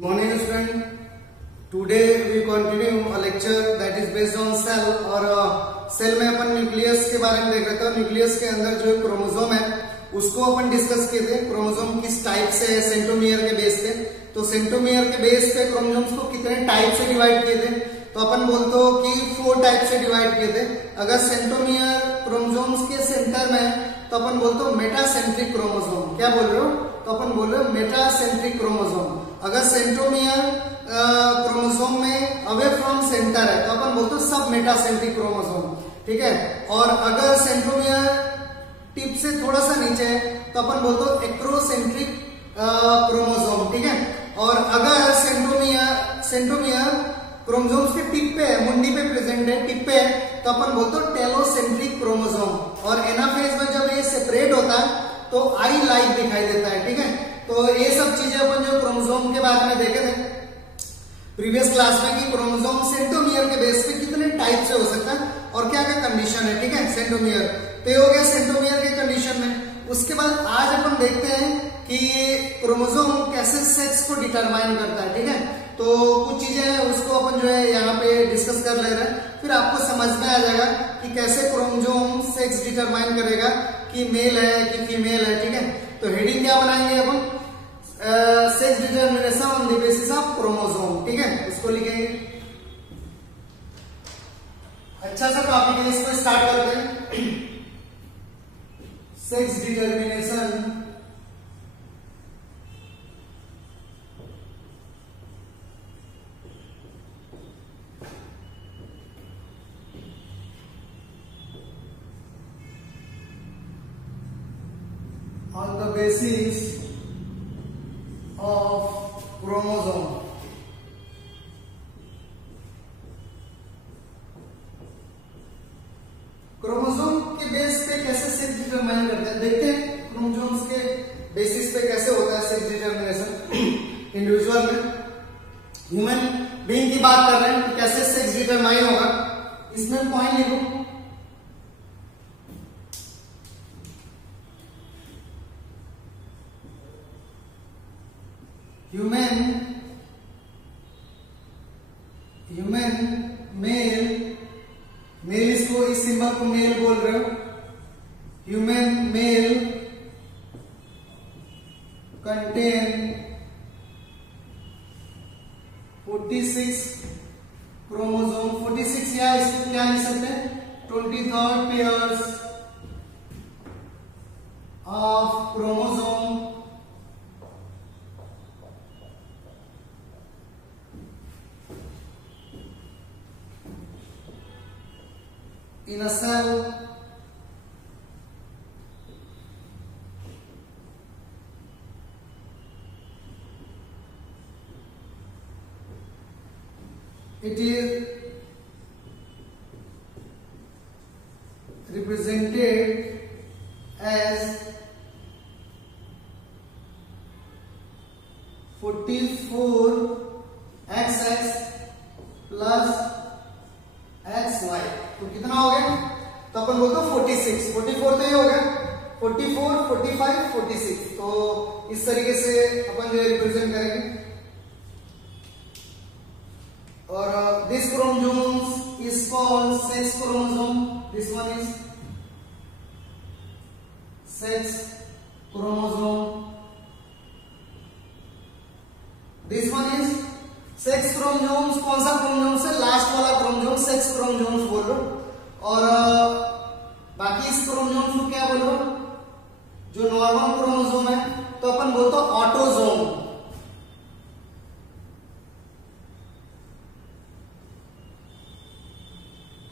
Morning student. Today we continue a lecture that is based on cell और cell में अपन nucleus के बारे में देख रहे थे। न्यूक्लियस के अंदर जो क्रोमोसोम है उसको अपन डिस्कस किए थे। क्रोमोसोम किस टाइप से है, सेंट्रोमियर के बेस पे। तो सेंट्रोमियर के बेस पे क्रोमोसोम्स को कितने टाइप से डिवाइड किए थे, तो अपन बोलते हो कि 4 टाइप से डिवाइड किए थे। अगर सेंट्रोमियर क्रोमोसोम्स के सेंटर में है तो अपन बोलते हो मेटासेंट्रिक क्रोमोसोम। क्या बोल रहे हो? तो अपन बोल रहे हो मेटासेंट्रिक क्रोमोसोम। अगर सेंट्रोमियर क्रोमोसोम में अवे फ्रॉम सेंटर है तो अपन बोलते हो सब मेटासेंट्रिक क्रोमोसोम, ठीक है। और अगर सेंट्रोमियर टिप से थोड़ा सा नीचे है तो अपन बोलते हो एक्रोसेंट्रिक क्रोमोसोम, ठीक है। और अगर सेंट्रोमियर क्रोमोसोम्स के टिप पे है, मुंडी पे प्रेजेंट है, टिप पे है, तो अपन बोलते हो टेलोसेंट्रिक क्रोमोसोम। और एनाफेज में जब ये सेपरेट होता है तो आई लाइक दिखाई देता है, ठीक है। तो ये सब चीजें अपन जो क्रोमोसोम के बारे में देखे थे प्रीवियस क्लास में कि क्रोमोसोम सेंट्रोमियर के बेस पे कितने टाइप से हो सकता है और क्या क्या कंडीशन है, ठीक है। सेंट्रोमियर तो ये हो गया सेंट्रोमियर के कंडीशन में। उसके बाद आज अपन देखते हैं कि क्रोमोसोम कैसे सेक्स को डिटरमाइन करता है, ठीक है। तो कुछ चीजें हैं उसको अपन जो है यहाँ पे डिस्कस कर ले रहे हैं, फिर आपको समझ में आ जाएगा कि कैसे क्रोमोसोम सेक्स डिटरमाइन करेगा कि मेल है कि फीमेल है, ठीक है। तो हेडिंग क्या बनाएंगे अपन? Sex determination on the basis of chromosome, ठीक है, उसको लिखेंगे। अच्छा सा टॉपिक है, इसको स्टार्ट करते हैं। Sex determination on the basis of chromosome। Chromosome के बेस पे कैसे सेक्स डिटरमाइन करते हैं देखते हैं। क्रोमोसोम्स के बेसिस पे कैसे होता है सेक्स डिटरमिनेशन इंडिविजुअल में। ह्यूमन बीइंग की बात कर रहे हैं, कैसे सेक्स डिटरमाइन होगा इसमें पॉइंट लिखो। ह्यूमन मेल इसको इस सिंबल को मेल बोल रहे हो। Human male contain 46 chromosome. 46 या इसको क्या लिख सकते हैं? 23rd pairs of chromosome in a cell it is represented as 44XX plus XY। तो कितना हो गया? तो अपन बोलते हो 46। 44 तो ये हो गया, 44, 45, 46। तो इस तरीके से अपन जो रिप्रेजेंट करेंगे। और this chromosome is called sex chromosome. This one is sex chromosome. This one is sex chromosomes. कौन सा क्रोमोसोम से? लास्ट वाला क्रोमोसोम सेक्स क्रोमोसोम्स बोल लो। और बाकी इस क्रोमोसोम्स को क्या बोलो? जो नॉर्मल क्रोमोसोम है तो अपन बोलते हो autosome.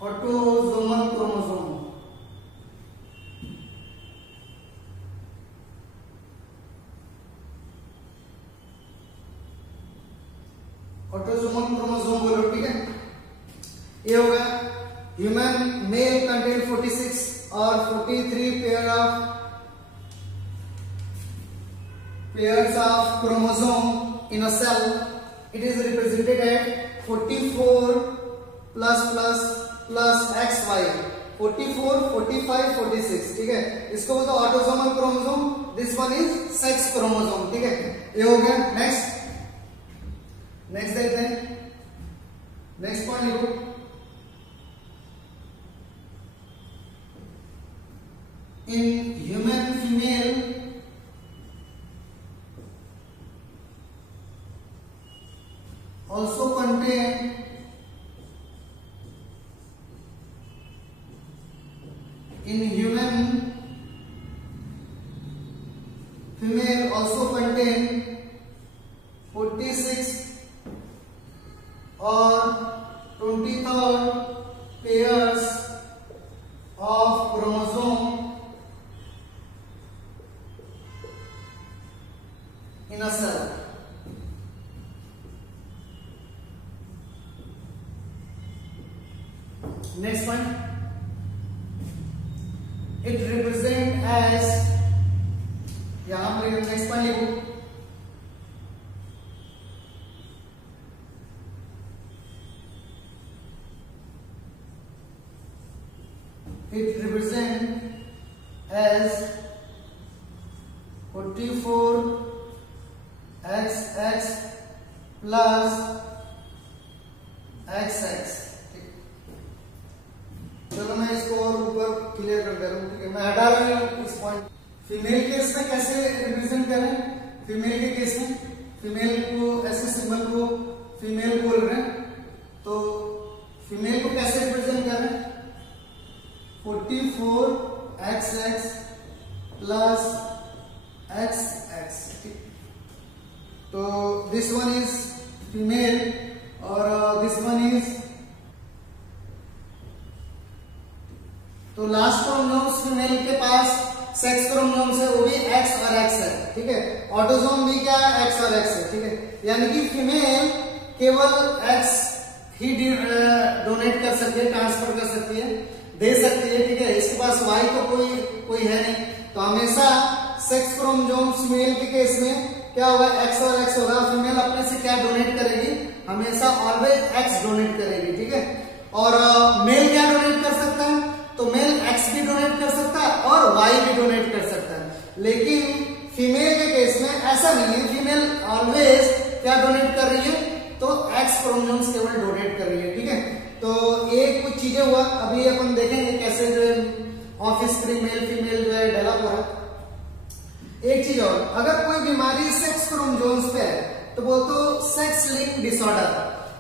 Autosomal chromosome. Autosomal chromosome बोलो, ठीक है। ये हो गया। ह्यूमन मेल कंटेन 46 और 43 pairs of chromosome in a cell. It is represented at 44 plus XY। 44, 45, 46, ठीक है। इसको बोलते हैं autosomal chromosome. This one is sex chromosome, ठीक है। ये हो गया। नेक्स्ट नेक्स्ट देखते हैं, नेक्स्ट पॉइंट लिखो, in human female also contain in human female also contain 46 or 23rd pairs of chromosome in a cell. Next one, it represent as, यहां पर नेक्स्ट पॉइंट लिखो, it represent as 44XX plus XX. चलो मैं इसको और ऊपर clear कर दे रहा हूँ, ठीक है, मैं हटा रहा हूँ इस पॉइंट। फीमेल केस में कैसे रिप्रेजेंट कर रहे हैं, फीमेल के केस में फीमेल को ऐसे सिंबल को फीमेल बोल रहे हैं, तो फीमेल को कैसे रिप्रेजेंट कर रहे हैं, 44XX प्लस XX, तो दिस वन इज फीमेल और दिस वन इज, तो लास्ट क्रोमोसोम्स फीमेल के पास सेक्स क्रोमोसोम्स है, वो भी X और X है, ठीक है, ऑटोसोम भी क्या है, X और X है, ठीक है, यानी कि फीमेल केवल X ही डोनेट कर सकती है, ट्रांसफर कर सकती है, दे सकती है, ठीक है, इसके पास Y तो कोई है नहीं, तो हमेशा सेक्स क्रोमोसोम्स मेल के केस में क्या होगा, X और X होगा, फीमेल अपने से क्या डोनेट करेगी, हमेशा ऑलवेज X डोनेट करेगी, ठीक है, और मेल क्या डोनेट कर सकता है, तो मेल X भी डोनेट कर सकता है और Y भी डोनेट कर सकता है, लेकिन फीमेल के केस में ऐसा नहीं है, फीमेल ऑलवेज क्या डोनेट कर रही है, तो X क्रोमोसोम्स केवल डोनेट कर रही है, ठीक है, तो ये कुछ चीजें हुआ, अभी अपन देखेंगे कैसे जो है ऑफ स्क्रीन मेल फीमेल जो है डेवलप हो रहा है। एक चीज और, अगर कोई बीमारी सेक्स क्रोमोसोम्स पे है तो बोलते सेक्स लिंक डिसऑर्डर,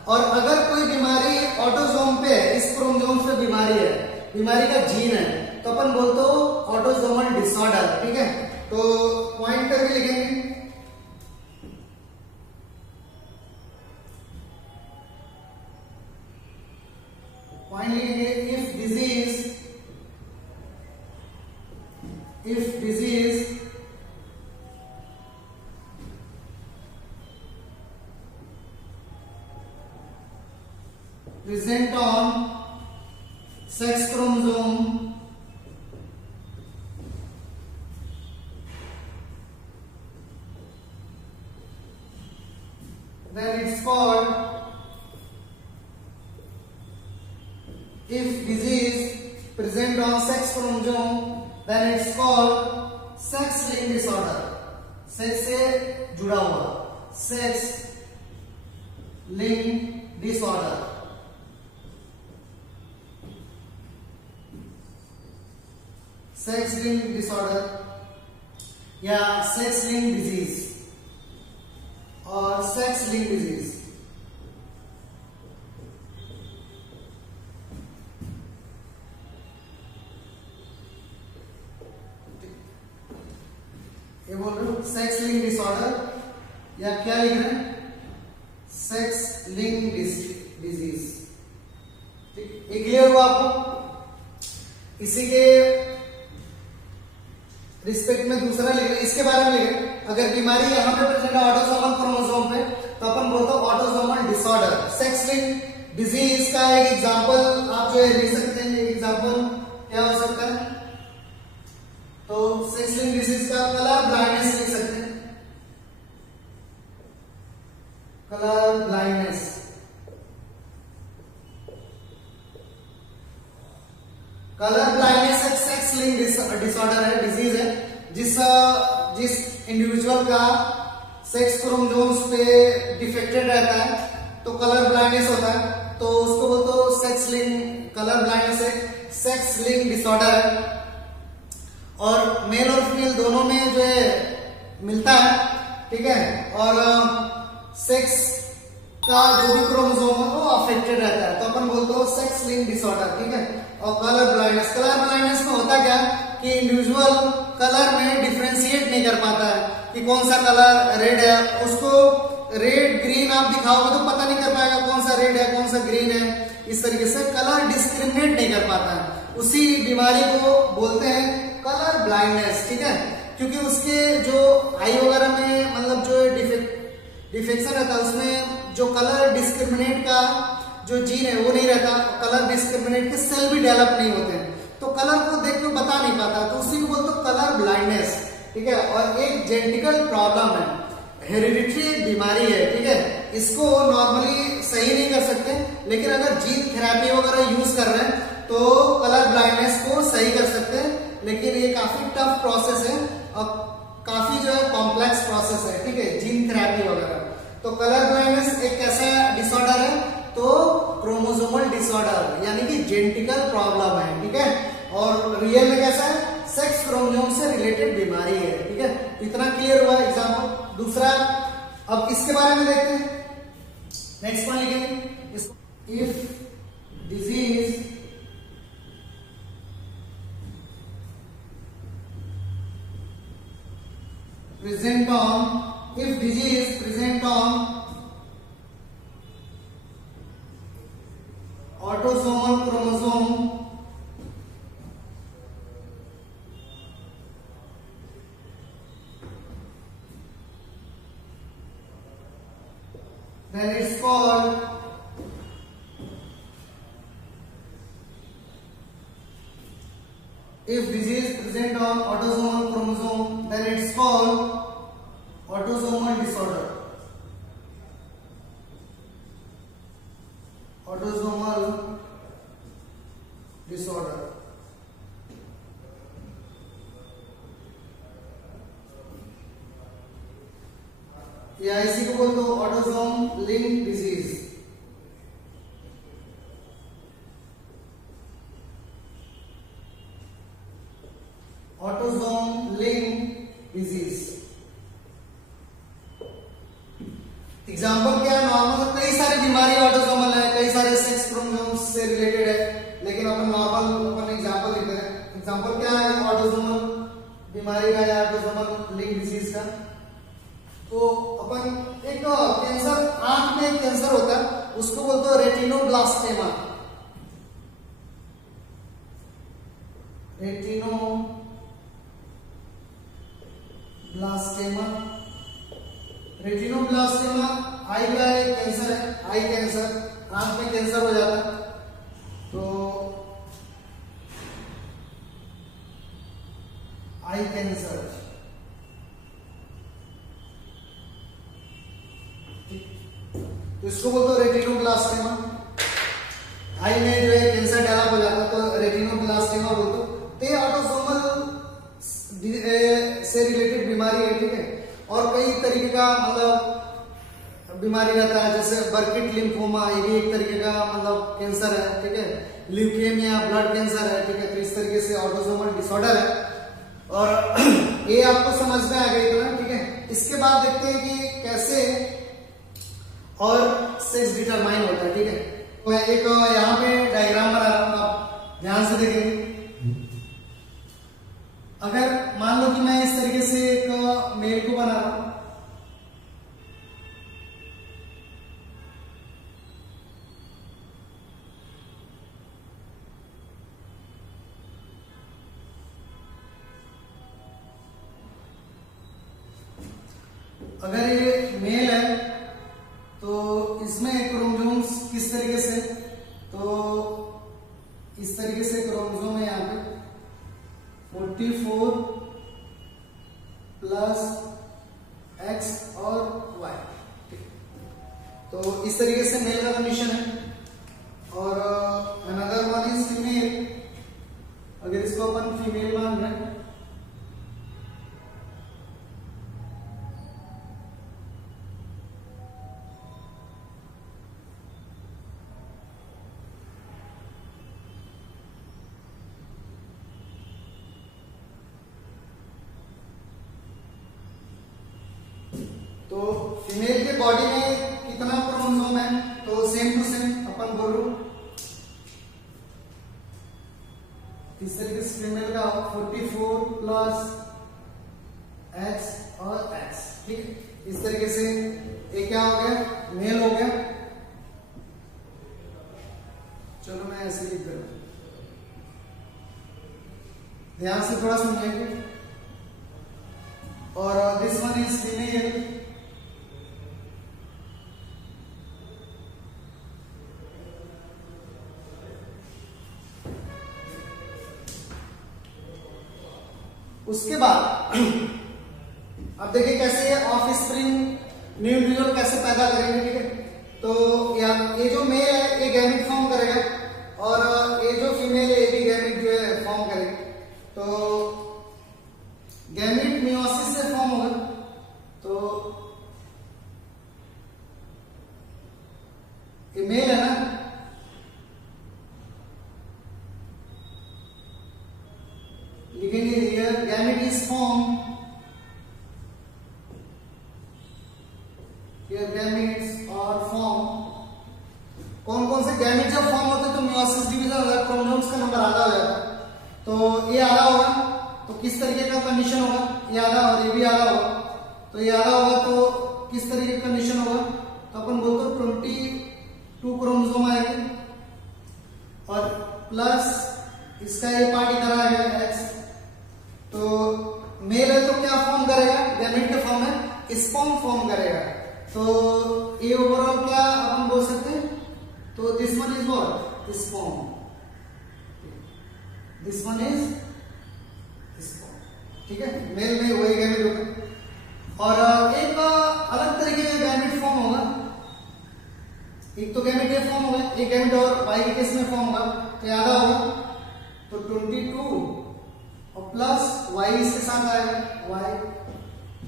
और अगर कोई बीमारी ऑटोसोम पे है, इस क्रोमोसोम्स पे बीमारी है, बीमारी का जीन है, तो अपन बोलते हो ऑटोसोमल डिसऑर्डर, ठीक है, तो पॉइंट करके लिखेंगे, पॉइंट लिखेंगे, if disease present on sex chromosome then it's called, if disease present on sex chromosome then it's called sex linked disorder, sex से जुड़ा हुआ, sex linked disorder, sex linked disorder या सेक्स लिंक्ड डिजीज और sex linked disease. ये बोल रहे हो sex linked disorder या क्या लिख रहे हैं, सेक्स लिंक्ड डिजीज। ठीक, ये क्लियर हुआ आपको। इसी के रिस्पेक्ट में दूसरा लिख रहे, इसके बारे में लिख रहे, अगर बीमारी यहां पे प्रेजेंट है ऑटोसोमल क्रोमोसोम पे तो अपन बोलते हैं autosomal disorder. Sex linked disease का एक एग्जांपल आप जो है लिख सकते हैं, एग्जांपल क्या हो सकता है, तो सेक्स लिंक्ड डिजीज का कलर ब्लाइंडनेस लिख सकते हैं, कलर ब्लाइंडनेस। कलर ब्लाइंडनेस एक सेक्स लिंक्ड डिसऑर्डर है, डिजीज है, जिस इंडिविजुअल का सेक्स क्रोमोसोम्स पे डिफेक्टेड रहता है कलर ब्लाइंडनेस होता है, तो उसको बोलते हो सेक्स लिंक, कलर ब्लाइंडनेस एक सेक्स लिंक डिसऑर्डर है और मेल और फीमेल दोनों में जो है मिलता है, ठीक है। और सेक्स का जो भी क्रोमोसोम है वो अफेक्टेड रहता है, तो अपन बोलते हो सेक्स लिंक डिसऑर्डर, ठीक है। और कलर ब्लाइंडनेस, कलर ब्लाइंडनेस में होता क्या कि इंडिविजुअल कलर में डिफरेंशिएट नहीं कर पाता है कि कौन सा कलर रेड है, उसको रेड ग्रीन आप दिखाओगे तो पता नहीं कर पाएगा कौन सा रेड है कौन सा ग्रीन है, इस तरीके से कलर डिस्क्रिमिनेट नहीं कर पाता है। उसी बीमारी को बोलते हैं कलर ब्लाइंडनेस, ठीक है, क्योंकि उसके जो आई वगैरह में मतलब जो डिफेक्शन रहता है उसमें जो कलर डिस्क्रिमिनेट का जो जीन है वो नहीं रहता, कलर डिस्क्रिमिनेट के सेल भी डेवलप नहीं होते हैं, तो कलर को देख के बता नहीं पाता, तो उसी को बोलते कलर ब्लाइंडनेस, ठीक है। और एक जेनेटिकल प्रॉब्लम है, हेरिडिटरी एक बीमारी है, ठीक है। इसको नॉर्मली सही नहीं कर सकते, लेकिन अगर जीन थेरेपी वगैरह यूज कर रहे हैं तो कलर ब्लाइंडनेस को सही कर सकते हैं, लेकिन ये काफी टफ प्रोसेस है और काफी जो है कॉम्प्लेक्स प्रोसेस है, ठीक है, जीन थेरेपी वगैरह। तो कलर ब्लाइंडनेस एक कैसा डिसऑर्डर है, तो क्रोमोसोमल डिसऑर्डर यानी कि जेनेटिकल प्रॉब्लम है, ठीक है। और रियल में कैसा है, सेक्स क्रोमोसोम से रिलेटेड बीमारी है, ठीक है। इतना क्लियर हुआ एग्जाम्पल। दूसरा, अब इसके बारे में देखते हैं, नेक्स्ट वन लिखेंगे, if disease present on, if disease present on autosomal chromosome then it's called if disease present on autosomal chromosome then it's called autosomal disorder, autosomal disorder। या इसी को बोलते हो autosome link disease, autosome link disease. Example क्या है, normal कई सारी बीमारी ऑटोसोमल है, कई सारे सेक्स क्रोमोसोम से रिलेटेड है, लेकिन अपन नॉर्मल अपन एग्जाम्पल लिख रहे हैं। एग्जाम्पल क्या है ऑटोसोमल बीमारी का या ऑटोसोमल लिंक डिजीज का, तो अपन एक कैंसर, आंख में एक कैंसर होता है उसको बोलते हो रेटिनोब्लास्टेमा, रेटिनोब्लास्टेमा आई का एक कैंसर है, आई कैंसर, आंख में कैंसर हो जाता है, तो आई कैंसर, तो इसको बोलते हो रेटिनोब्लास्टेमा। आई में जो है कैंसर डेवलप हो जाता है तो रेटिनोब्लास्टेमा बोलते हो। तो ये ऑटोसोमल से रिलेटेड बीमारी है, ठीक है। और कई तरीके का मतलब बीमारी रहता है, जैसे बर्किट लिम्फोमा, ये भी एक तरीके का मतलब कैंसर है, ठीक है। ल्यूकेमिया ब्लड कैंसर है, ठीक है। तो इस तरीके से ऑटोसोमल डिसऑर्डर है और ये आपको समझ में आ गई इतना, ठीक है। इसके बाद देखते हैं कि कैसे और सेक्स डिटरमाइन होता है, ठीक है। तो एक यहाँ पे डायग्राम बना रहा हूं, आप ध्यान से देखेंगे। अगर मान लो कि मैं इस तरीके से एक मेल को बना रहा हूं, अगर ये मेल है तो इसमें क्रोमोसोम्स किस तरीके से, तो इस तरीके से क्रोमोसोम है यहाँ पे 44 प्लस एक्स और वाई, तो इस तरीके से मेल का कंडीशन है। और अनदर वन इज फीमेल, अगर इसको अपन फीमेल मान रहे हैं तो फीमेल के बॉडी में कितना क्रोमोसोम है, तो सेम टू सेम अपन बोलो इस तरीके से फीमेल का 44 प्लस X और X, ठीक। इस तरीके से ये क्या हो गया, मेल हो गया। चलो मैं ऐसे लिख कर ध्यान से थोड़ा समझेंगे। और दिस वन इज फीमेल, उसके बाद अब देखिए कैसे ये ऑफ स्प्रिंग न्यू इंडिविजुअल कैसे पैदा करेंगे, ठीक है। तो ये जो मेल है ये गैमेट फॉर्म करेगा और ये जो फीमेल है ये भी गैमेट जो है फॉर्म करेगा। तो गैमेट मियोसिस से फॉर्म होगा। तो ये मेल है ना, लिखेंगे here gamete is form, here gametes are form. कौन कौन से गैमेट जब फॉर्म होते हैं तो मियोसिस डिवीजन होता है, क्रोमोसोम्स का नंबर आधा हो जाता है। तो ये आधा होगा तो किस तरीके का कंडीशन होगा, ये आधा और ये भी आधा होगा। तो ये आधा होगा तो किस तरीके का कंडीशन होगा, तो अपन बोलते हैं 22 क्रोमोसोम आएंगे और प्लस इसका ये पार्ट इधर आएगा X। तो मेल है तो क्या फॉर्म करेगा, गैमेट के फॉर्म में स्पर्म फॉर्म करेगा। तो ये ओवरऑल क्या अपन बोल सकते हैं, तो this one is what, sperm, this one is sperm, ठीक है। मेल में वही गैमेट होगा। और एक अलग तरीके का गैमेट फॉर्म होगा, एक तो गैमेट ये फॉर्म होगा, एक गैमेट और वाई के केस में फॉर्म होगा। तो याद होगा तो 22 और प्लस वाई इसके साथ आएगा वाई।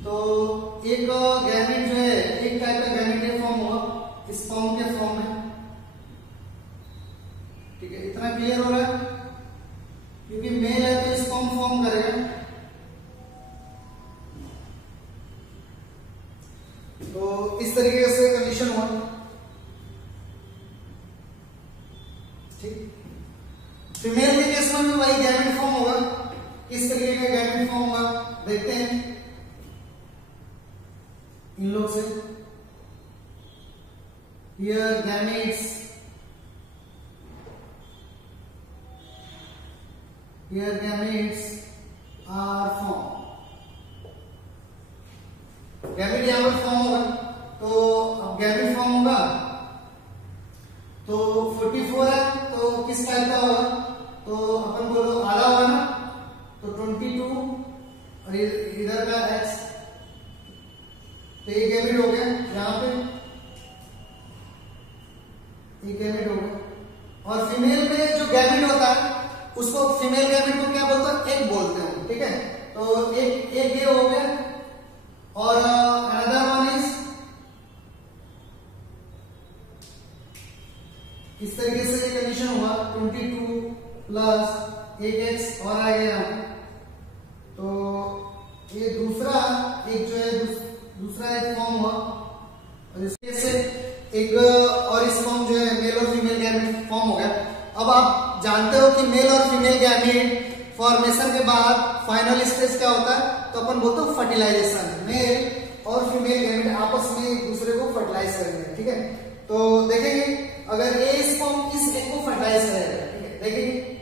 तो एक गैमेट जो है एक टाइप का गैमेट ये फॉर्म होगा स्पर्म के फॉर्म में, ठीक है। इतना क्लियर हो रहा है, क्योंकि मेल है तो स्पर्म फॉर्म करेगा। तो इस तरीके से कंडीशन हुआ, ठीक। फीमेल के केस में भी वही गैमेट फॉर्म होगा। किस तरीके का गैमेट फॉर्म होगा देखते हैं इन लोग से। Here gametes, here gametes are form, gamete यहां पर फॉर्म होगा। तो अब गैमेट फॉर्म होगा तो 44 है तो किस टाइप का होगा, तो अपन बोलो आधा होगा ना, तो 22 और इधर का X। तो ये गैमेट हो गया, यहां पे ये गैमेट हो गया। और फीमेल में जो गैमेट होता है उसको फीमेल गैमेट को क्या बोलते हैं, एग बोलते हैं, ठीक है। तो एक ये हो गया और अनदर वन इज इस तरीके से ये कंडीशन हुआ 22 प्लस एक X और आ गया। तो ये दूसरा एक जो है दूसरा एक फॉर्म हुआ और इसके से एक और स्पर्म जो है मेल और फीमेल गैमेट फॉर्म हो गया। अब आप जानते हो कि मेल और फीमेल गैमेट फॉर्मेशन के बाद फाइनल स्टेज क्या होता है, तो अपन बोलते हैं फर्टिलाइजेशन। मेल और फीमेल गैमेट आपस में एक दूसरे को फर्टिलाइज करेंगे, ठीक है। तो देखेंगे अगर ए स्पर्म इस एग को फर्टिलाइज करेगा, ठीक है। देखेंगे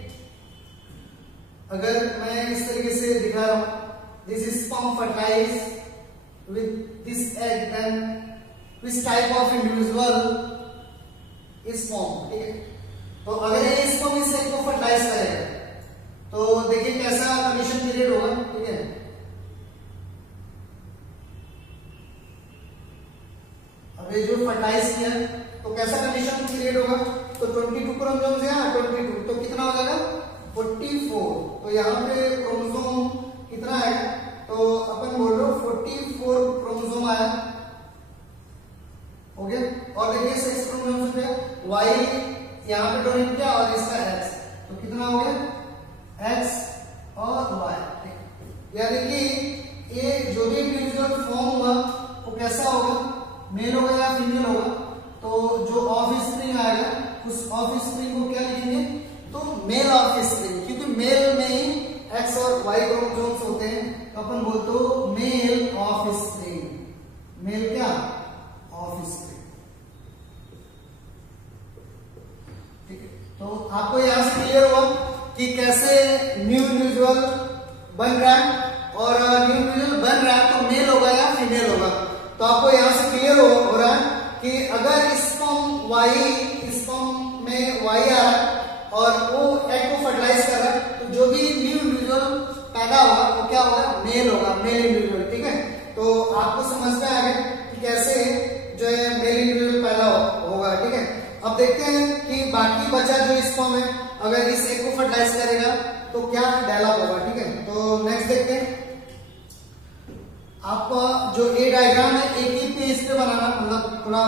अगर मैं इस तरीके से दिखा रहा हूं, this sperm fertilise with this egg, then which type of individual is formed, ठीक है। तो अगर ये स्पर्म इस एग को फर्टिलाइज करेगा तो देखिए कैसा कंडीशन क्रिएट होगा, ठीक है। अब ये जो फर्टिलाइज किया तो कैसा कंडीशन क्रिएट होगा, तो 22 क्रोमोसोम से 22 तो कितना हो जाएगा 44। तो यहाँ पे क्रोमोसोम कितना है, तो अपन बोल रहे हो 44 क्रोमोसोम आया, हो गया। और देखिए 6 क्रोमोसोम पे वाई यहाँ पे डोनेट किया और इसका X, तो कितना हो गया X और Y, यानी कि ये जो भी इंडिविजुअल फॉर्म हुआ वो कैसा होगा, मेल होगा या फीमेल होगा। तो जो ऑफ स्प्रिंग आएगा उस ऑफ स्प्रिंग को क्या लिखेंगे, तो मेल ऑफ स्प्रिंग, क्योंकि मेल में ही एक्स और वाई क्रोमोसोम्स होते हैं, तो अपन बोलते हो मेल ऑफ स्प्रिंग, मेल क्या ऑफ स्प्रिंग। ठीक है, तो आपको यहां से क्लियर हुआ कि कैसे न्यू इंडिविजुअल बन रहा है, और न्यू इंडिविजुअल बन रहा है तो मेल होगा या फीमेल होगा। तो आपको यहां से क्लियर हो रहा है कि अगर स्पर्म में वाई आ रहा है और वो एग को फर्टिलाइज कर रहा है, तो जो भी न्यू इंडिविजुअल पैदा होगा वो क्या होगा, मेल होगा, मेल इंडिविजुअल। ठीक है, तो आपको समझ में आ गया कि कैसे जो है मेल इंडिविजुअल पैदा होगा। ठीक है, अब देखते हैं कि बाकी बचा जो स्पर्म है अगर इस एग को फर्टिलाइज करेगा तो क्या डेवलप होगा। ठीक है, तो नेक्स्ट देखते हैं। आपका जो ए डायग्राम है एक ही पेज पे बनाना, मतलब थोड़ा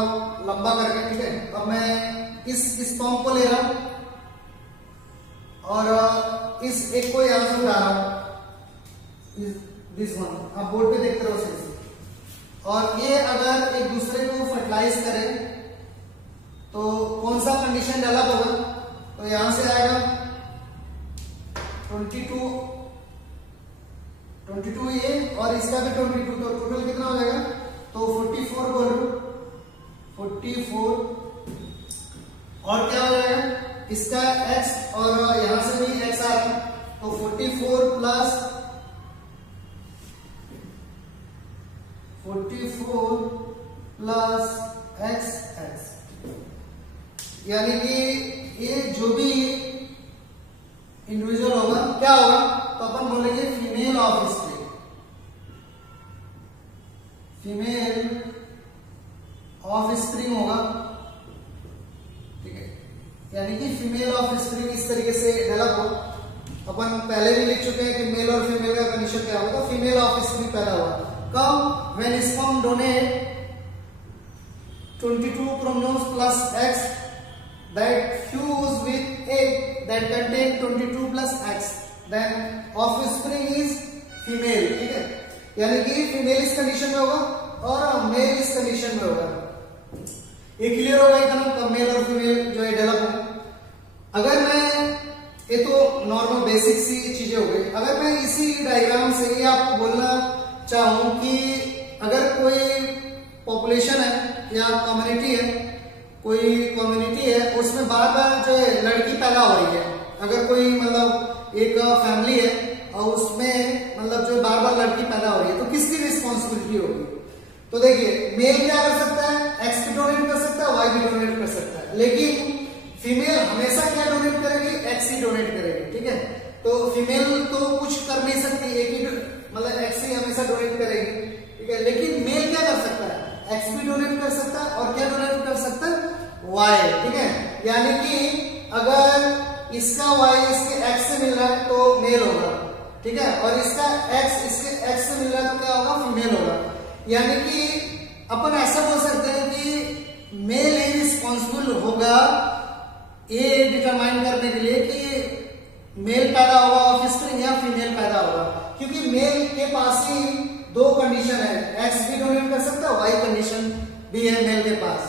लंबा करके। ठीक है, अब मैं इस स्पर्म को ले रहा हूं और इस एक को यहां से उठा रहा हूं, दिस वन, आप बोर्ड पे देखते रहो सही से। और ये अगर एक दूसरे को फर्टिलाइज करें तो कौन सा कंडीशन डेवलप होगा, तो यहां से आएगा 22 ये और इसका भी 22, तो टोटल कितना हो जाएगा, तो 44 बोल रहे, 44 और क्या हो जाएगा इसका x, और यहां से भी x आ रहा है, तो 44 प्लस 44 यानी कि ये जो भी इंडिविजुअल होगा क्या होगा, तो अपन बोलेंगे female of spring, female of spring होगा। ठीक है, यानी कि फीमेल ऑफ स्प्रिंग इस तरीके से डेवलप हो। अपन पहले भी लिख चुके हैं कि मेल और फीमेल का कंडीशन क्या होगा, तो फीमेल ऑफ स्प्रिंग पैदा हुआ कब, when sperm donate 22 chromosomes plus x that fuse with egg that contain 22 plus x, then offspring is female। ठीक है, यानी कि फीमेल इस कंडीशन में होगा और मेल इस कंडीशन में होगा। ये क्लियर होगा एकदम, मेल और फीमेल जो है डेवलप हो। अगर मैं, ये तो नॉर्मल बेसिक सी चीजें हो गई, अगर मैं इसी डायग्राम से ये आपको बोलना चाहूं कि अगर कोई पॉपुलेशन है या कम्युनिटी है, कोई कम्युनिटी है उसमें बार बार जो है लड़की पैदा हो रही है, अगर कोई मतलब एक फैमिली है और उसमें मतलब जो बार बार लड़की पैदा हो रही है, तो किसकी रिस्पॉन्सिबिलिटी होगी, तो देखिए मेल क्या कर सकता है, एक्स भी डोनेट कर सकता है, वाई भी डोनेट कर सकता है, लेकिन फीमेल हमेशा क्या डोनेट करेगी, एक्स ही डोनेट करेगी। ठीक है, तो फीमेल तो कुछ कर नहीं सकती, एक ही मतलब एक्स ही हमेशा डोनेट करेगी। ठीक है, लेकिन मेल क्या कर सकता है, एक्स भी डोनेट कर सकता है और क्या डोनेट कर सकता है, वाई। ठीक है, यानी कि अगर इसका वाई इसके एक्स से मिल रहा है तो मेल होगा। ठीक है, और इसका एक्स इसके एक्स से मिल रहा है तो क्या होगा, फीमेल होगा। यानी कि अपन ऐसा बोल सकते हैं कि मेल ही रिस्पॉन्सिबल होगा ये डिटरमाइन करने के लिए कि मेल पैदा होगा ऑफस्प्रिंग या फीमेल पैदा होगा, क्योंकि मेल के पास ही दो कंडीशन है, एक्स भी डोनेट कर सकता है, वाई कंडीशन भी है मेल के पास,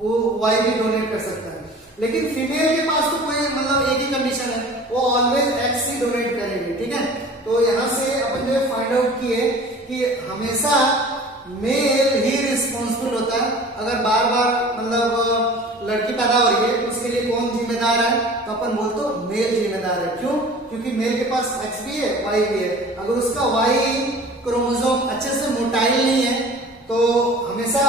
वो वाई भी डोनेट कर सकता है। लेकिन फीमेल के पास तो कोई मतलब एक ही कंडीशन है, वो ऑलवेज एक्स ही डोनेट करेगी। ठीक है, तो यहां से अपन जो फाइंड आउट किए कि हमेशा मेल ही रिस्पॉन्सिबल होता है, अगर बार बार मतलब लड़की पैदा हो रही है तो उसके लिए कौन जिम्मेदार है, तो अपन बोलते हो मेल जिम्मेदार है। क्यों, क्योंकि मेल के पास एक्स भी है, वाई भी है, अगर उसका वाई क्रोमोसोम अच्छे से मोटाइल नहीं है तो हमेशा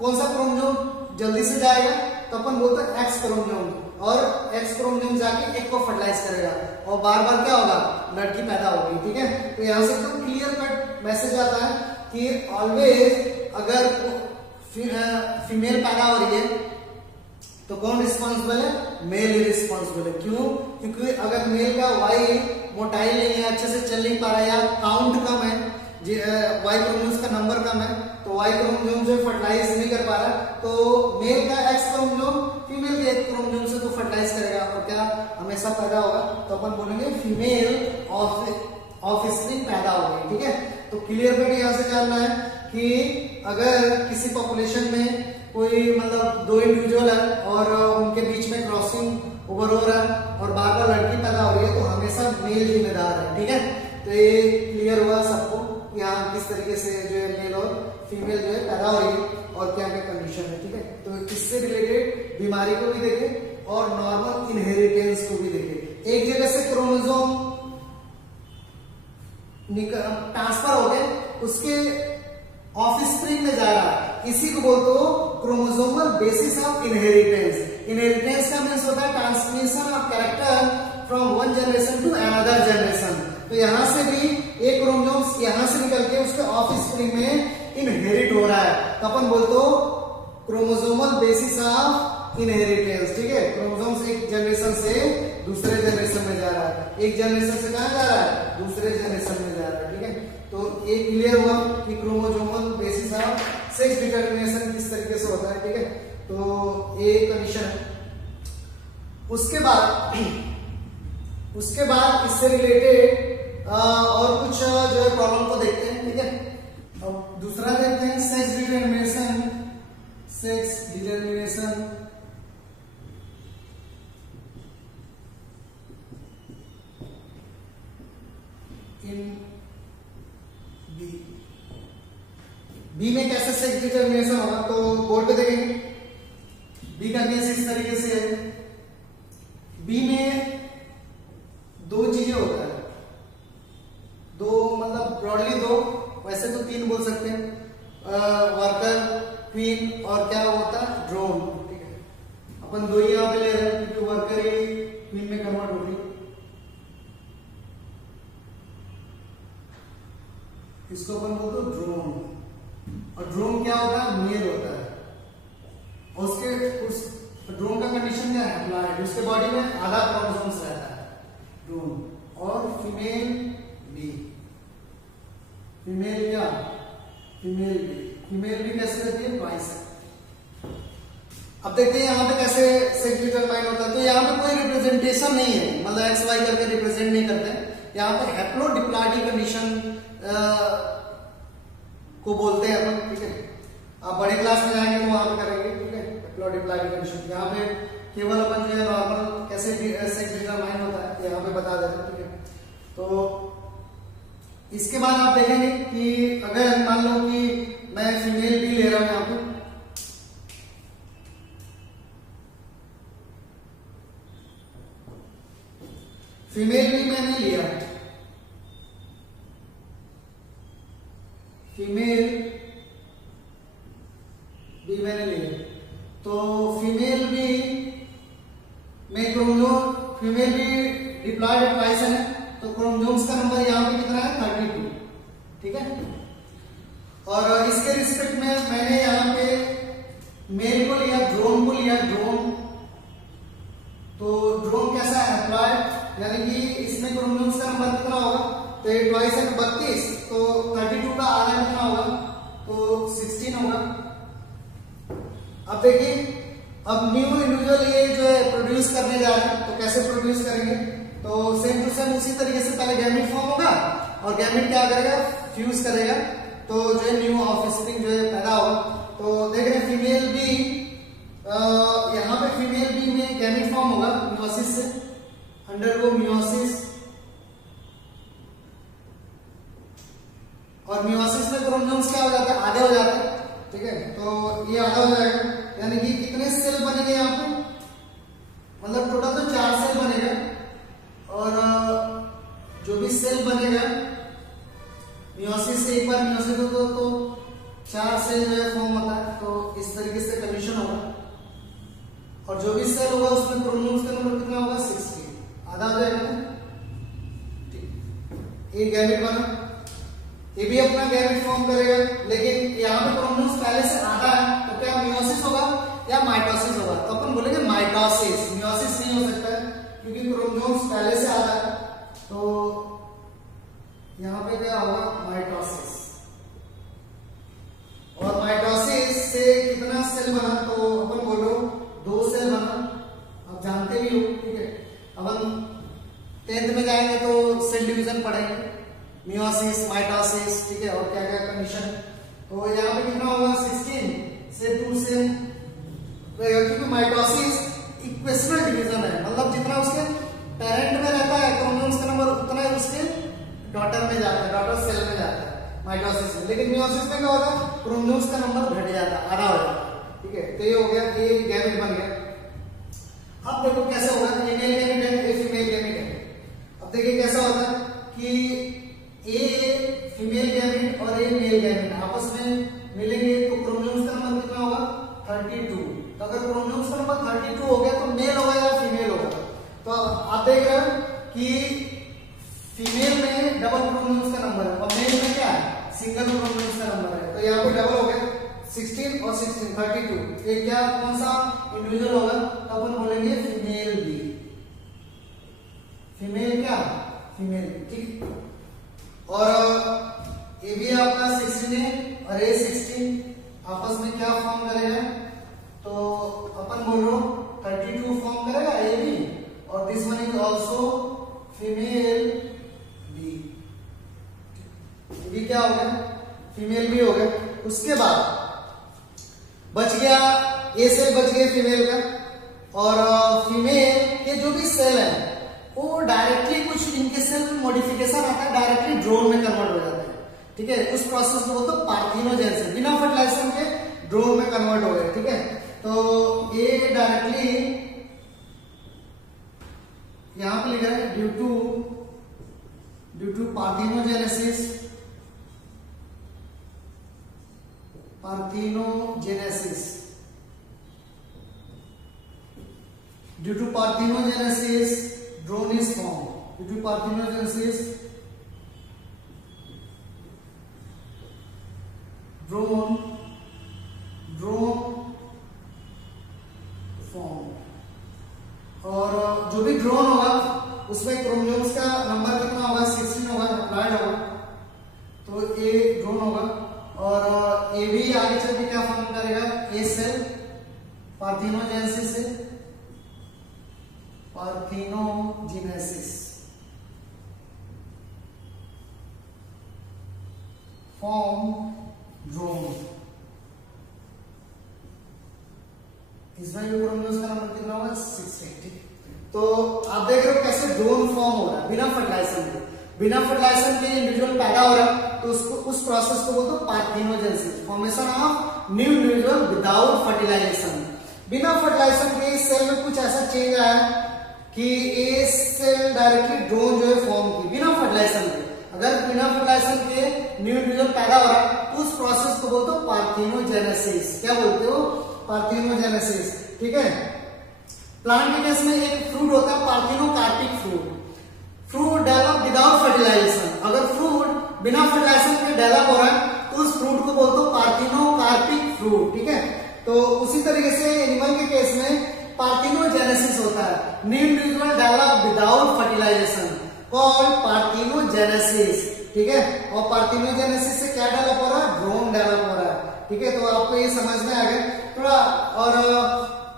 कौन सा क्रोमोसोम जल्दी से जाएगा, तो अपन बोलते हैं एक्स क्रोमोसोम, और एक्स क्रोमोसोम जाके एक को फर्टिलाइज करेगा और बार बार क्या होगा, लड़की पैदा होगी। ठीक है, तो यहां से एकदम क्लियर कट मैसेज आता है कि ऑलवेज अगर फीमेल पैदा हो रही है तो कौन रिस्पॉन्सिबल है, मेल ही रिस्पॉन्सिबल है। क्यों, क्योंकि अगर मेल का वाई मोटाइल नहीं है, अच्छे से चल नहीं पा रहा है, या काउंट कम है, वाई क्रोमोसोम्स का नंबर कम है, तो वाई क्रोमोसोम जो फर्टिलाइज नहीं कर पा रहा, तो मेल का एक्स क्रोमोसोम फीमेल के एक क्रोमोसोम से तो फर्टिलाइज करेगा और क्या हमेशा पैदा होगा, तो अपन बोलेंगे फीमेल ऑफस्प्रिंग पैदा हो गई। ठीक है, तो क्लियर कट यहां से जानना है कि अगर किसी पॉपुलेशन में कोई मतलब दो इंडिविजुअल है और उनके बीच में क्रॉसिंग ओवर हो रहा है और बार बार लड़की पैदा हो रही है तो हमेशा मेल जिम्मेदार है, ठीक है। तो ये क्लियर हुआ सबको यहाँ किस तरीके से जो है मेल और फीमेल जो है पैदा हो रही है और क्या क्या कंडीशन है, ठीक है। तो इससे रिलेटेड बीमारी को भी देखें और नॉर्मल इनहेरिटेंस को भी देखें। एक जगह से क्रोमोसोम ट्रांसफर हो गए, उसके ऑफस्प्रिंग में जा रहा है, इसी को बोलते हो chromosomal basis of inheritance. Inheritance का मीन्स होता है transmission of character from one generation to another generation. तो यहां से भी एक क्रोमोसोम यहां से निकल के उसके ऑफस्प्रिंग में इनहेरिट हो रहा है, तो अपन बोलते हो क्रोमोसोमल बेसिस ऑफ इनहेरिटेंस, ठीक है। क्रोमोसोम एक जनरेशन से दूसरे जनरेशन में जा रहा है, एक जनरेशन से कहां जा रहा है, दूसरे जनरेशन में जा रहा है, ठीक है। तो एक क्लियर हुआ कि chromosomal basis of sex determination किस तरीके से होता है, ठीक है। तो ये कंडीशन है। उसके बाद इससे रिलेटेड और कुछ जो है प्रॉब्लम को देखते हैं, ठीक है। अब दूसरा देखते हैं सेक्स डिटरमिनेशन इन बी में कैसे सेक्स डिटरमिनेशन होगा, तो बोर्ड पे देखेंगे। बी का केस इस तरीके से है। बी में दो चीजें होता है, दो मतलब ब्रॉडली दो, वैसे तो तीन बोल सकते हैं, वर्कर, क्वीन और क्या होता है ड्रोन, ठीक है। अपन दो ही यहां पे ले रहे हैं क्योंकि वर्कर ही क्वीन में कन्वर्ट होगी। इसको अपन बोलते हैं ड्रोन, और ड्रोन क्या होता है, मेल होता है। और उस ड्रोन का कंडीशन क्या है, प्लांट, उसके बॉडी में आधा क्रोमोसोम्स रहता है ड्रोन। और फीमेल बी, फीमेल क्या, फीमेल बी कैसे रहती है, ट्वाइस है। अब देखते हैं यहाँ पे कैसे सेक्स डिटरमाइन होता है। तो यहाँ पे कोई रिप्रेजेंटेशन नहीं है, मतलब एक्स वाई करके रिप्रेजेंट नहीं करते। यहाँ पे हैप्लोडिप्लॉइडी कंडीशन को बोलते हैं अपन, ठीक है। आप बड़े क्लास में जाएंगे तो वहां पे करेंगे, ठीक है, हैप्लोडिप्लॉइडी कंडीशन। यहाँ पे केवल अपन जो है नॉर्मल कैसे सेक्स डिटरमाइन होता है यहाँ पे बता देते हैं, ठीक है। तो इसके बाद आप देखेंगे कि अगर मान लो कि मैं फीमेल भी ले रहा हूं यहाँ पे, फीमेल भी मैंने लिया, फीमेल भी मैंने लिया, तो फीमेल भी में क्रोमोसोम, फीमेल भी डिप्लॉयड ट्वाइस है, तो क्रोमोसोम्स का नंबर यहाँ पे कितना है 32, ठीक है। और इसके रिस्पेक्ट में मैंने यहाँ पे मेल को लिया, ड्रोन को लिया, ड्रोन, तो ड्रोन कैसा है, हैप्लॉयड, यानी कि इसमें क्रोमोसोम्स का नंबर कितना होगा, तो ये ट्वाइस है 32, तो 32 का आधा कितना होगा, तो 16 होगा। अब देखिए, अब न्यू इंडिविजुअल ये जो है प्रोड्यूस करने जा रहे हैं, तो कैसे प्रोड्यूस करेंगे, तो सेम टू सेम उसी तरीके से पहले गैमेट फॉर्म होगा और गैमेट क्या करेगा, फ्यूज करेगा, तो जो है न्यू ऑफस्प्रिंग जो है पैदा होगा। तो देख रहे हैं फीमेल बी, यहाँ पे फीमेल बी में गैमेट फॉर्म होगा मियोसिस से, अंडरगो मियोसिस, और मियोसिस में क्रोमोसोम्स क्या हो जाता है, आधे हो जाते हैं, ठीक है। तो ये आधा हो जाएगा, यानी कि कितने सेल बनेंगे यहाँ पे, मतलब टोटल तो 4 सेल बनेगा, और जो भी सेल बनेगा मियोसिस से, एक बार मियोसिस हो तो 4 सेल जो है फॉर्म होता है, तो इस तरीके से कंडीशन होगा। और जो भी सेल होगा उसमें क्रोमोसोम्स का नंबर कितना होगा, 60, आधा हो जाएगा ना, ठीक। ये गैमेट बना, ये भी अपना गैमेट फॉर्म करेगा, लेकिन यहाँ पे क्रोमोसोम्स पहले से आधा है, तो क्या मियोसिस होगा या माइटोसिस होगा, तो अपन बोलेंगे माइटोसिस, मियोसिस नहीं हो सकता है क्योंकि क्रोमोसोम्स पहले से आधा है, तो यहाँ पे क्या होगा, माइटोसिस। और माइटोसिस से कितना सेल बना, तो अपन बोलो 2 सेल बना, आप जानते भी हो, ठीक है। अपन 10th में जाएंगे तो सेल डिवीजन पढ़ेंगे, मियोसिस, माइटोसिस, ठीक है, और क्या क्या कंडीशन। तो यहाँ पे कितना हो रहेगा, क्योंकि माइटोसिस इक्वेशनल डिवीजन है, मतलब जितना उसके पेरेंट में रहता है क्रोमोसोम्स का नंबर उतना ही उसके डॉटर में जाता है, डॉटर सेल में जाता है माइटोसिस में। लेकिन मियोसिस में क्या होता है, क्रोमोसोम्स का नंबर घट जाता है, आधा हो जाता है। ठीक है, तो ये हो गया, ये गैमेट बन गया। अब देखो कैसे होगा, ये मेल गैमेट है, ये फीमेल गैमेट है। अब देखिए कैसा होता है कि ए फीमेल गैमेट और ए मेल गैमेट आपस में मिलेंगे तो क्रोमोसोम्स का नंबर कितना होगा, 32। तो अगर क्रोमोसोम्स का नंबर 32 हो गया तो मेल होगा या फीमेल होगा। तो आप देख रहे हो कि फीमेल में डबल क्रोमोसोम्स का नंबर है और मेल में क्या है, सिंगल क्रोमोसोम्स का नंबर है। तो यहाँ पे डबल हो गया, 16 और 16 32। ये क्या कौन सा इंडिविजुअल होगा, तो अपन बोलेंगे फीमेल बी, फीमेल क्या, फीमेल। ठीक, और ये भी आपका 16 है और ये 16 आपस में क्या फॉर्म करेगा, तो अपन बोल रहे हो 32 फॉर्म करेगा ए बी, और this one is also female bee. ये क्या हो गया, फीमेल बी हो गया। उसके बाद बच गया ए सेल, बच गए फीमेल का, और फीमेल के जो भी सेल है वो डायरेक्टली कुछ इनके सेल में मॉडिफिकेशन आता है, डायरेक्टली ड्रोन में कन्वर्ट हो जाता है। ठीक है, उस प्रोसेस को बोलते हैं पार्थिनोजेनेसिस, बिना फर्टिलाइजेशन के ड्रोन में कन्वर्ट हो गए। ठीक है, तो ये डायरेक्टली यहां पे लिखा है due to parthenogenesis, parthenogenesis, due to parthenogenesis drone is form, due to parthenogenesis drone form. और जो भी ड्रोन होगा उसमें क्रोमोसोम्स का नंबर कितना होगा, 16 होगा, अप्लाइड होगा, तो ए ड्रोन होगा। और ए भी आगे चल के क्या फॉर्म करेगा, ए सेल, पार्थिनोजेनेसिस से पार्थिनोजेनेसिस फॉर्म ड्रोन। इसमें क्रोमोसोम्स का नंबर कितना होगा, 16। तो आप देख रहे हो कैसे ड्रोन फॉर्म हो रहा है बिना फर्टिलाइजेशन के, बिना फर्टिलाइजेशन के इंडिविजुअल पैदा हो रहा है, तो उसको उस प्रोसेस को बोलते हैं parthenogenesis, formation of new individual without fertilization. बिना फर्टिलाइजेशन के इस सेल में कुछ ऐसा चेंज आया कि ये सेल डायरेक्टली ड्रोन जो है फॉर्म की, बिना फर्टिलाइजेशन के। अगर बिना फर्टिलाइजेशन के न्यू इंडिविजुअल पैदा हो रहा है तो उस प्रोसेस को बोलते हो पार्थिनोजेनेसिस। क्या बोलते हो, पार्थिनोजेनेसिस। ठीक है, प्लांट के केस में एक फ्रूट होता है parthenocarpic fruit, fruit develop without fertilization. अगर फ्रूट बिना फर्टिलाइजेशन के डेवलप हो रहा है तो उस फ्रूट को बोलते हो पार्थिनोकार्पिक फ्रूट। ठीक है, तो उसी तरीके से एनिमल के केस में पार्थिनोजेनेसिस होता है, new individual develop without fertilization, called parthenogenesis. ठीक है, और पार्थिनोजेनेसिस से क्या डेवलप हो रहा है, ड्रोन डेवलप हो रहा है। ठीक है, तो आपको ये समझ में आ गया थोड़ा, और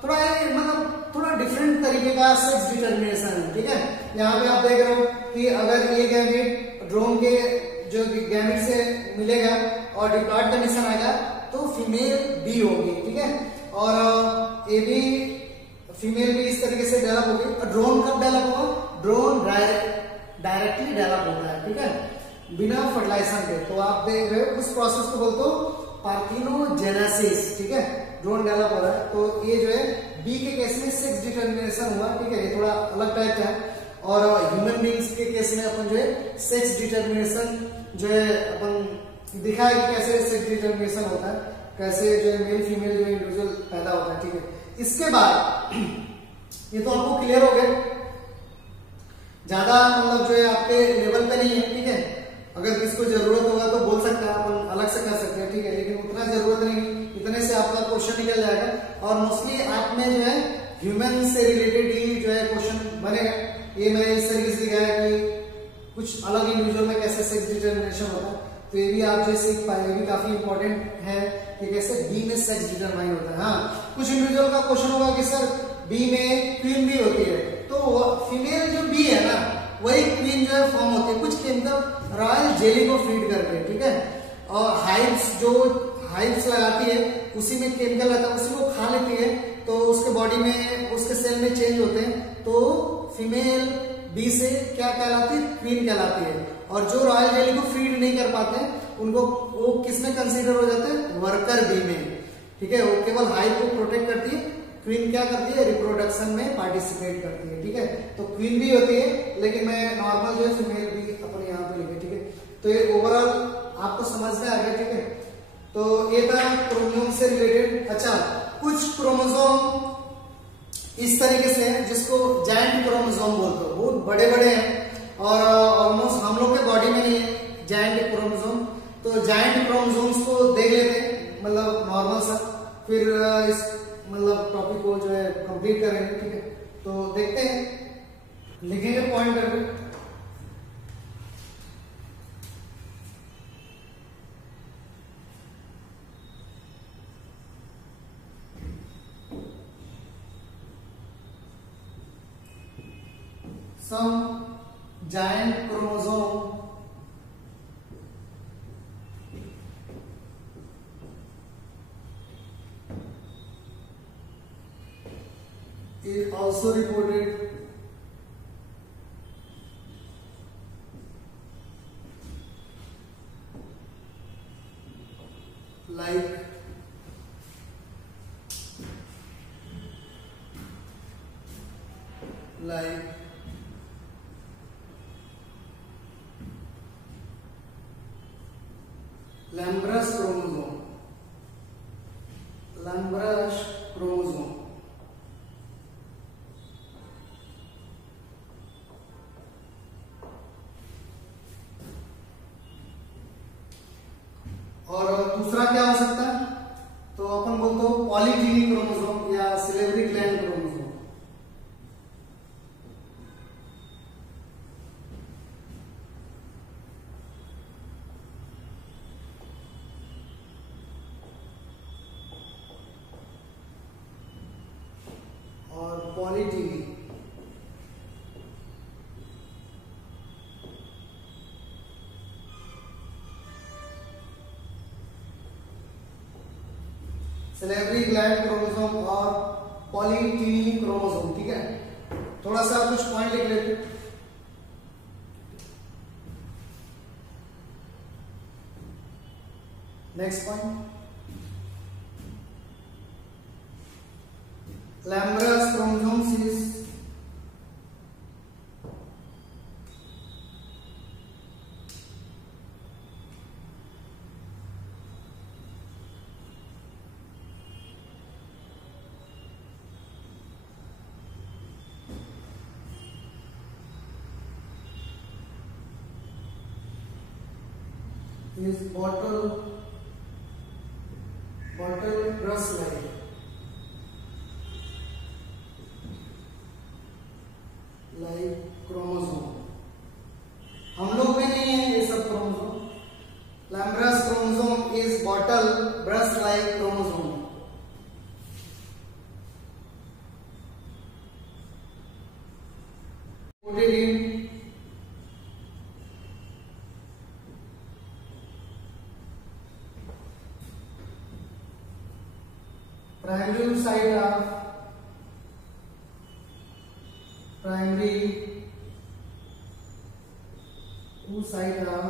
थोड़ा मतलब थोड़ा डिफरेंट तरीके का सेक्स डिटर्मिनेशन है। ठीक है, यहाँ पे आप देख रहे हो कि अगर ये गैमेट ड्रोन के जो गैमेट से मिलेगा और डिप्लॉयड कंडीशन आएगा तो फीमेल बी होगी। ठीक है, और ए भी फीमेल भी इस तरीके से डेवलप होगी। और ड्रोन कब डेवलप होगा, ड्रोन डायरेक्टली डेवलप होता है। ठीक है, बिना फर्टिलाइजेशन के। तो आप देख रहे हो उस प्रोसेस को बोलते हो पार्थिनोजेनेसिस। ठीक है, ड्रोन डेवलप हो रहा है। तो ये जो है बी के केस में सेक्स डिटर्मिनेशन हुआ। ठीक है, ये थोड़ा अलग टाइप का है। और ह्यूमन बींग्स के केस में अपन जो है सेक्स डिटर्मिनेशन जो है अपन दिखा है कि कैसे सेक्स डिटर्मिनेशन होता है, कैसे जो है मेल फीमेल जो इंडिविजुअल पैदा होता है। ठीक है, इसके बाद ये तो आपको क्लियर हो गया, ज्यादा मतलब जो है आपके लेवल पे नहीं है। ठीक है, अगर किसको जरूरत होगा तो बोल सकता है, अपन अलग से कर सकते हैं। ठीक है, लेकिन उतना जरूरत नहीं, इतने से आपका क्वेश्चन निकल जाएगा। और मोस्टली आप में जो है ह्यूमन से रिलेटेड ही जो है क्वेश्चन बनेगा। ये मैंने इस तरीके से दिखाया कि कुछ अलग इंडिविजुअल में कैसे सेक्स डिटर्मिनेशन होता है, तो ये भी आप जो सीख पाए, ये भी काफी इंपॉर्टेंट है कि कैसे बी में सेक्स डिटरमाइन होता है। हाँ, कुछ इंडिविजुअल का क्वेश्चन होगा कि सर बी में क्वीन भी होती है, तो फीमेल जो बी है ना वही क्वीन जो है फॉर्म होती है, कुछ केमिकल रॉयल जेली को फीड करके। ठीक है, और हाइव्स जो हाइव्स लगाती है उसी में केमिकल रहता है, उसी को खा लेती है, तो बॉडी में उसके सेल में चेंज होते हैं तो फीमेल बी से क्या कहलाती है, क्वीन कहलाती है। और जो रॉयल जेली को फीड नहीं कर पाते हैं उनको वो किसमें कंसीडर हो जाते हैं, वर्कर बी में। ठीक है, वो केवल हाइव को प्रोटेक्ट करती है, क्वीन क्या करती है, रिप्रोडक्शन में पार्टिसिपेट करती है। ठीक है, तो क्वीन भी होती है, लेकिन मैं नॉर्मल जो है फीमेल भी अपने यहाँ पे लिखे। ठीक है, तो ये ओवरऑल आपको समझ में आ गया। ठीक है, तो ये था क्रोमोसोम से रिलेटेड। अच्छा, कुछ क्रोमोसोम इस तरीके से है जिसको जायंट क्रोमोसोम बोलते हो, बहुत बड़े बड़े हैं और ऑलमोस्ट हम लोग के बॉडी में नहीं है जायंट क्रोमोसोम। तो जायंट क्रोमोसोम्स को देख लेते हैं, मतलब नॉर्मल सा, फिर इस मतलब टॉपिक को जो है कंप्लीट करेंगे। ठीक है, तो देखते हैं, लिखेंगे पॉइंट करके। Some giant chromosome is also reported like Lambrus chromosome, Lambrus chromosome, और दूसरा क्या हो सकता है, तो अपन बोलते हो पॉलीजीनिक क्रोमोसोम या salivary gland chromosome. Polygeny salivary gland chromosome और पॉलीजीनी क्रोमोसोम। ठीक है, थोड़ा सा कुछ पॉइंट लिख लेते हैं। Next point, Lambrus chromosomes is bottle brush like chromosome. हम लोग में नहीं है ये सब chromosome. Lambrus chromosome is bottle brush like chromosome. Put it in primary side of primary two side of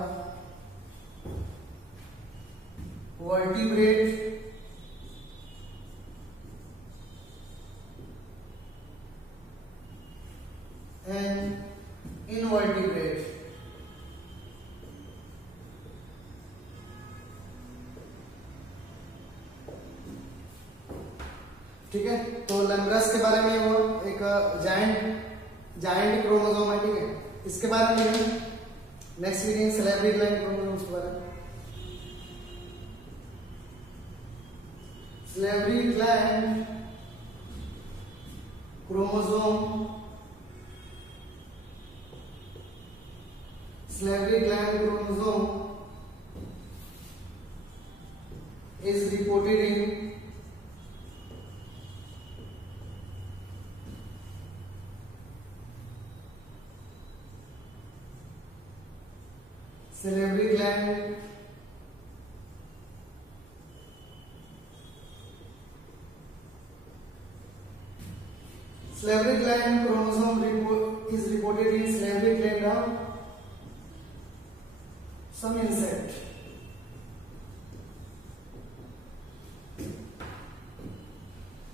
vertebrate and invertebrate। ठीक है, तो लैम्ब्रस के बारे में वो एक जायंट क्रोमोसोम है। ठीक है, इसके बारे में नेक्स्ट लिखेंगे सिलेवरी ग्लैंड क्रोमोसोम्स के बारे में। Salivary gland chromosome, salivary gland chromosome is reported in salivary gland salivary gland chromosome is reported in salivary gland of some insect.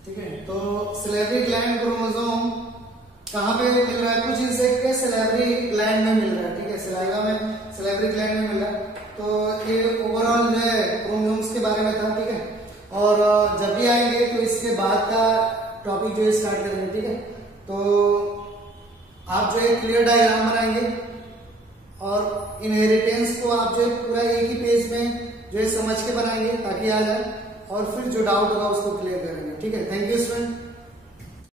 ठीक है, तो salivary gland chromosome कहाँ पे मिल रहा है? कुछ इंसेक्ट के salivary gland में मिल रहा है, ठीक है, सलाइवा में salivary gland में मिल रहा है। तो ये ओवरऑल जो है क्रोमोसोम्स के बारे में था, ठीक है। और जब भी आएंगे तो इसके बाद का टॉपिक जो है स्टार्ट करेंगे, ठीक है। तो आप जो है क्लियर डायग्राम बनाएंगे और इनहेरिटेंस को आप जो है पूरा एक ही पेज में जो है समझ के बनाएंगे ताकि आ जाए, और फिर जो डाउट होगा उसको क्लियर करेंगे, ठीक है। Thank you student.